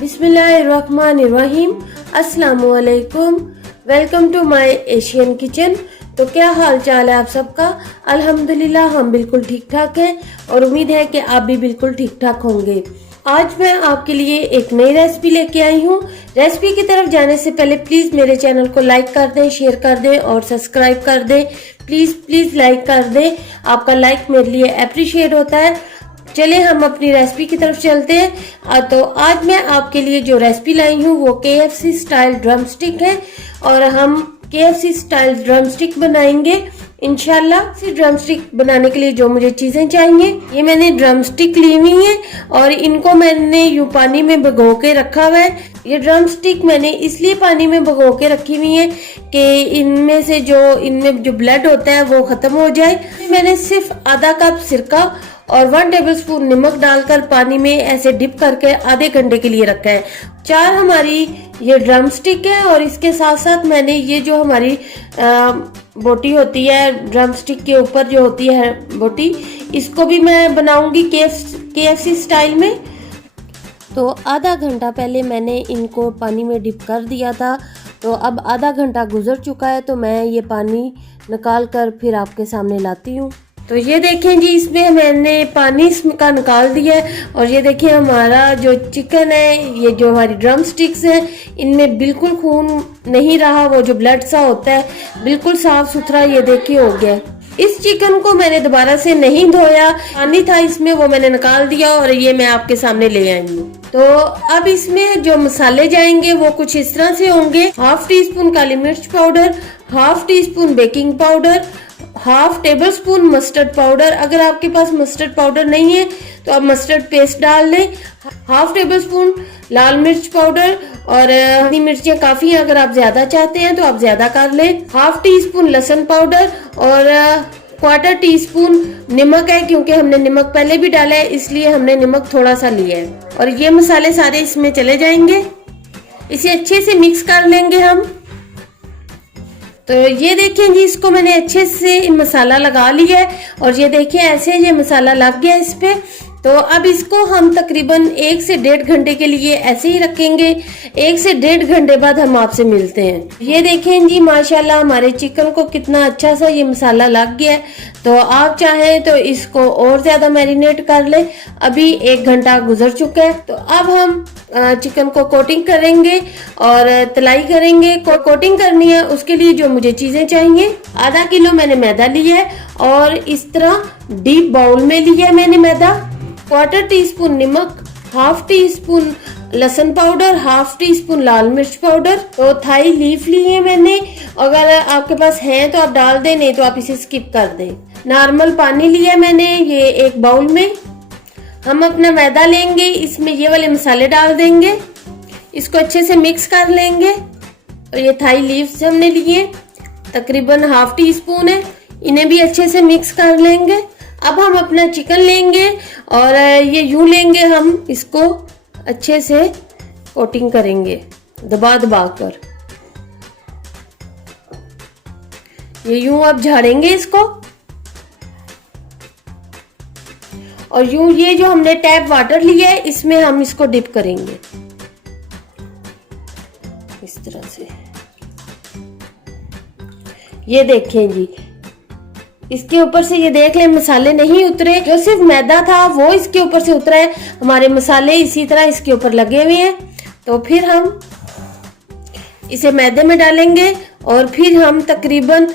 बिस्मिल्लाहिर्रहमानिर्रहीम। अस्सलामुअलैकुम। Welcome to my Asian kitchen. तो क्या हाल चाल है आप सबका? अल्हम्दुलिल्लाह हम बिल्कुल ठीक ठाक हैं और उम्मीद है कि आप भी बिल्कुल ठीक ठाक होंगे। आज मैं आपके लिए एक नई रेसिपी लेके आई हूँ। रेसिपी की तरफ जाने से पहले प्लीज मेरे चैनल को लाइक कर दें, शेयर कर दें और सब्सक्राइब कर दें। प्लीज प्लीज लाइक कर दें, आपका लाइक मेरे लिए अप्रिशिएट होता है। चलिए हम अपनी रेसिपी की तरफ चलते हैं। तो आज मैं आपके लिए जो रेसिपी लाई हूँ वो KFC स्टाइल ड्रम स्टिक है और हम KFC स्टाइल ड्रम स्टिक बनाएंगे इंशाल्लाह। इस ड्रम स्टिक बनाने के लिए जो मुझे चीजें चाहिए, ये मैंने ड्रम स्टिक ली हुई है और इनको मैंने यूं पानी में भिगो के रखा हुआ है। ये ड्रम स्टिक मैंने इसलिए पानी में भिगो के रखी हुई है कि इनमें जो ब्लड होता है वो खत्म हो जाए। मैंने सिर्फ आधा कप सिरका और 1 टेबलस्पून नमक डालकर पानी में ऐसे डिप करके आधे घंटे के लिए रखा है। 4 हमारी ये ड्रम स्टिक है और इसके साथ साथ मैंने ये जो हमारी बोटी होती है ड्रम स्टिक के ऊपर जो होती है बोटी, इसको भी मैं बनाऊंगी KFC स्टाइल में। तो आधा घंटा पहले मैंने इनको पानी में डिप कर दिया था। तो अब आधा घंटा गुजर चुका है तो मैं ये पानी निकाल कर फिर आपके सामने लाती हूँ। तो ये देखें जी, इसमें मैंने पानी इसका निकाल दिया है और ये देखिए हमारा जो चिकन है, ये जो हमारी ड्रम स्टिक्स है, इनमें बिल्कुल खून नहीं रहा, वो जो ब्लड सा होता है बिल्कुल साफ सुथरा ये देखिए हो गया। इस चिकन को मैंने दोबारा से नहीं धोया, पानी था इसमें वो मैंने निकाल दिया और ये मैं आपके सामने ले आई हूँ। तो अब इसमें जो मसाले जाएंगे वो कुछ इस तरह से होंगे। 1/2 टीस्पून काली मिर्च powder, 1/2 teaspoon baking powder, 1/2 tablespoon mustard powder. अगर आपके पास मस्टर्ड पाउडर नहीं है तो आप मस्टर्ड पेस्ट डाल लें। 1/2 टेबलस्पून लाल मिर्च पाउडर और हरी मिर्चियाँ काफी हैं, अगर आप ज्यादा चाहते हैं तो आप ज्यादा कर लें। 1/2 टीस्पून लहसुन पाउडर और 1/4 टीस्पून नमक है, क्योंकि हमने नमक पहले भी डाला है इसलिए हमने नमक थोड़ा सा लिया है। और ये मसाले सारे इसमें चले जाएंगे, इसे अच्छे से मिक्स कर लेंगे हम। तो ये देखिए जी, इसको मैंने अच्छे से मसाला लगा लिया है और ये देखिए ऐसे ये मसाला लग गया इस पे। तो अब इसको हम तकरीबन 1 से 1.5 घंटे के लिए ऐसे ही रखेंगे। 1 से 1.5 घंटे बाद हम आपसे मिलते हैं। ये देखें जी, माशाल्लाह हमारे चिकन को कितना अच्छा सा ये मसाला लग गया है। तो आप चाहें तो इसको और ज्यादा मैरिनेट कर ले। अभी 1 घंटा गुजर चुका है। तो अब हम चिकन को कोटिंग करेंगे और तलाई करेंगे। कोटिंग करनी है उसके लिए जो मुझे चीजें चाहिए, आधा किलो मैंने मैदा लिया है और इस तरह डीप बाउल में लिया है मैंने मैदा। 1/4 टीस्पून नमक, 1/2 टीस्पून लहसुन पाउडर, 1/2 टीस्पून लाल मिर्च पाउडर। तो थाई लीफ ली है मैंने, अगर आपके पास है तो आप डाल दें, नहीं तो आप इसे स्किप कर दें। नॉर्मल पानी लिया मैंने ये एक बाउल में। हम अपना मैदा लेंगे, इसमें ये वाले मसाले डाल देंगे, इसको अच्छे से मिक्स कर लेंगे। और ये थाई लीव्स हमने लिए तकरीबन 1/2 टीस्पून है, इन्हें भी अच्छे से मिक्स कर लेंगे। अब हम अपना चिकन लेंगे और ये यूं लेंगे, हम इसको अच्छे से कोटिंग करेंगे दबा दबा कर। ये यूं अब झाड़ेंगे इसको और यूं ये जो हमने टैप वाटर लिया है इसमें हम इसको डिप करेंगे इस तरह से। ये देखें जी, इसके ऊपर से ये देख लें मसाले नहीं उतरे, जो सिर्फ मैदा था वो इसके ऊपर से उतरा है। हमारे मसाले इसी तरह इसके ऊपर लगे हुए हैं। तो फिर हम इसे मैदे में डालेंगे और फिर हम तकरीबन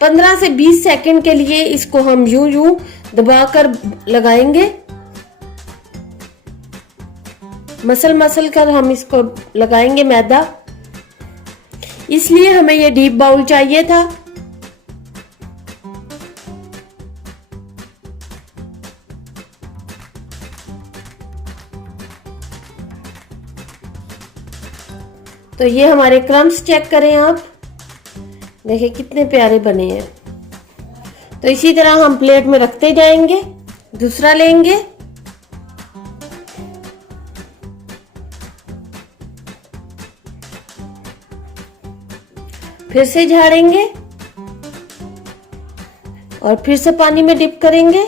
15 से 20 सेकंड के लिए इसको हम यूं दबा कर लगाएंगे। मसल कर हम इसको लगाएंगे मैदा, इसलिए हमें ये डीप बाउल चाहिए था। तो ये हमारे क्रम्स चेक करें आप, देखिए कितने प्यारे बने हैं। तो इसी तरह हम प्लेट में रखते जाएंगे। दूसरा लेंगे, फिर से झाड़ेंगे और फिर से पानी में डिप करेंगे।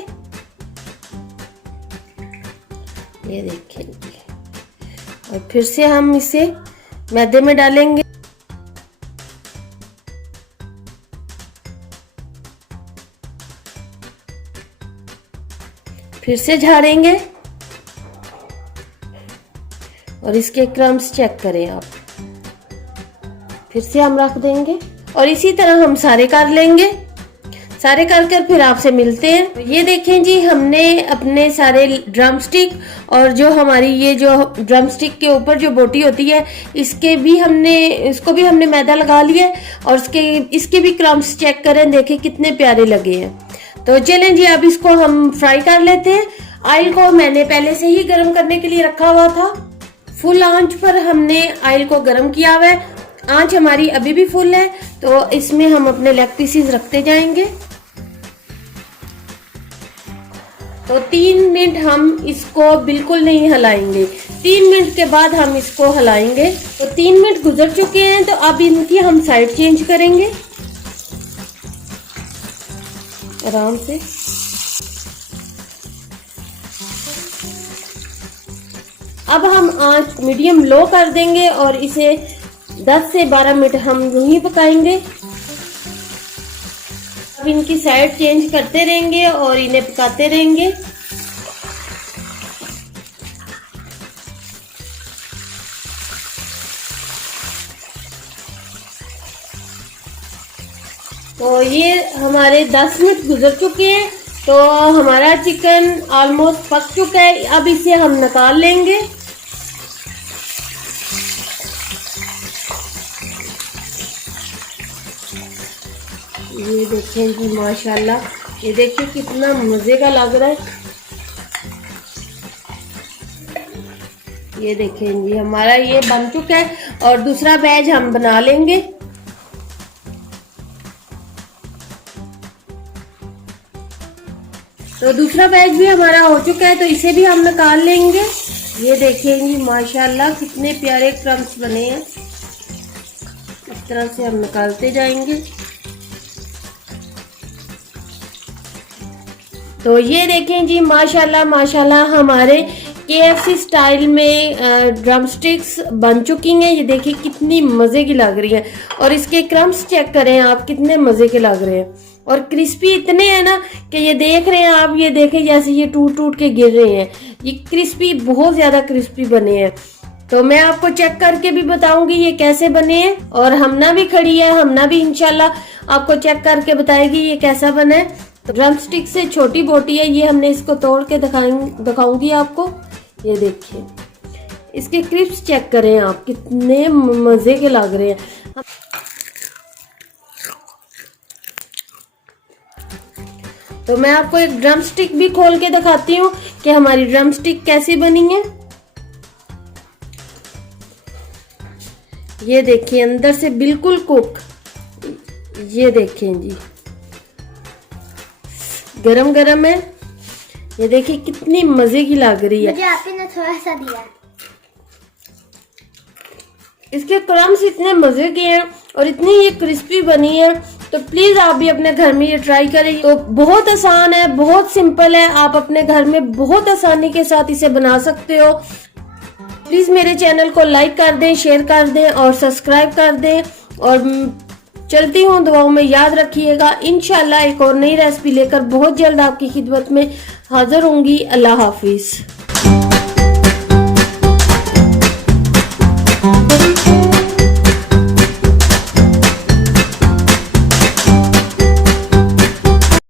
ये देखिए, और फिर से हम इसे मैदे में डालेंगे। फिर से झाड़ेंगे और इसके क्रम्स चेक करें आप। फिर से हम रख देंगे और इसी तरह हम सारे कर लेंगे। सारे कर फिर आपसे मिलते हैं। ये देखें जी, हमने अपने सारे ड्रम स्टिक और जो हमारी ये जो ड्रम स्टिक के ऊपर जो बोटी होती है इसको भी हमने मैदा लगा लिया और इसके भी क्रम्स चेक करें, देखें कितने प्यारे लगे हैं। तो चलें जी, अब इसको हम फ्राई कर लेते हैं। ऑयल को मैंने पहले से ही गर्म करने के लिए रखा हुआ था। फुल आंच पर हमने ऑयल को गर्म किया हुआ है। आंच हमारी अभी भी फुल है। तो इसमें हम अपने लेग पीसेस रखते जाएंगे। तो 3 मिनट हम इसको बिल्कुल नहीं हिलाएंगे। 3 मिनट के बाद हम इसको हिलाएंगे। तो 3 मिनट गुजर चुके हैं, तो अब इनकी हम साइड चेंज करेंगे आराम से। अब हम आंच मीडियम लो कर देंगे और इसे 10 से 12 मिनट हम यूं ही पकाएंगे। अब इनकी साइड चेंज करते रहेंगे और इन्हें पकाते रहेंगे। तो ये हमारे 10 मिनट गुजर चुके हैं। तो हमारा चिकन ऑलमोस्ट पक चुका है। अब इसे हम निकाल लेंगे। ये देखें जी, माशाल्लाह, ये देखिए कितना मजे का लग रहा है। ये देखें जी, हमारा ये बन चुका है और दूसरा बैच हम बना लेंगे। तो दूसरा बैच भी हमारा हो चुका है, तो इसे भी हम निकाल लेंगे। ये देखेंगे माशाल्लाह कितने प्यारे क्रम्स बने हैं। इस तरह से हम निकालते जाएंगे। तो ये देखें जी, माशाल्लाह माशाल्लाह हमारे KFC स्टाइल में ड्रम स्टिक्स बन चुकी हैं। ये देखिए कितनी मज़े की लग रही है और इसके क्रम्स चेक करें आप, कितने मज़े के लग रहे हैं और क्रिस्पी इतने हैं ना कि ये देख रहे हैं आप, ये देखें जैसे ये टूट टूट के गिर रहे हैं। ये क्रिस्पी, बहुत ज़्यादा क्रिस्पी बने हैं। तो मैं आपको चेक करके भी बताऊंगी ये कैसे बने हैं। और हमना भी खड़ी है, हमना भी इंशाल्लाह आपको चेक करके बताएगी ये कैसा बना है। तो ड्रम स्टिक से छोटी बोटी है, ये हमने इसको तोड़ के दिखाऊंगी आपको। ये देखिए इसके क्रिस्प चेक करें आप, कितने मजे के लग रहे हैं। तो मैं आपको एक ड्रम स्टिक भी खोल के दिखाती हूँ कि हमारी ड्रम स्टिक कैसी बनी है। ये देखिए अंदर से बिल्कुल कुक। ये देखें जी, गरम गरम है। ये देखिए कितनी मजे की लग रही है। मुझे आपने थोड़ा सा दिया। इसके क्रम्स इतने मजे के हैं और इतनी ये क्रिस्पी बनी है। तो प्लीज आप भी अपने घर में ये ट्राई करें। तो बहुत आसान है, बहुत सिंपल है, आप अपने घर में बहुत आसानी के साथ इसे बना सकते हो। प्लीज मेरे चैनल को लाइक कर दें, शेयर कर दें और सब्सक्राइब कर दें। और चलती हूँ, दुआओं में याद रखिएगा। इंशाल्लाह एक और नई रेसिपी लेकर बहुत जल्द आपकी खिदमत में हाजिर होंगी। अल्लाह हाफिज।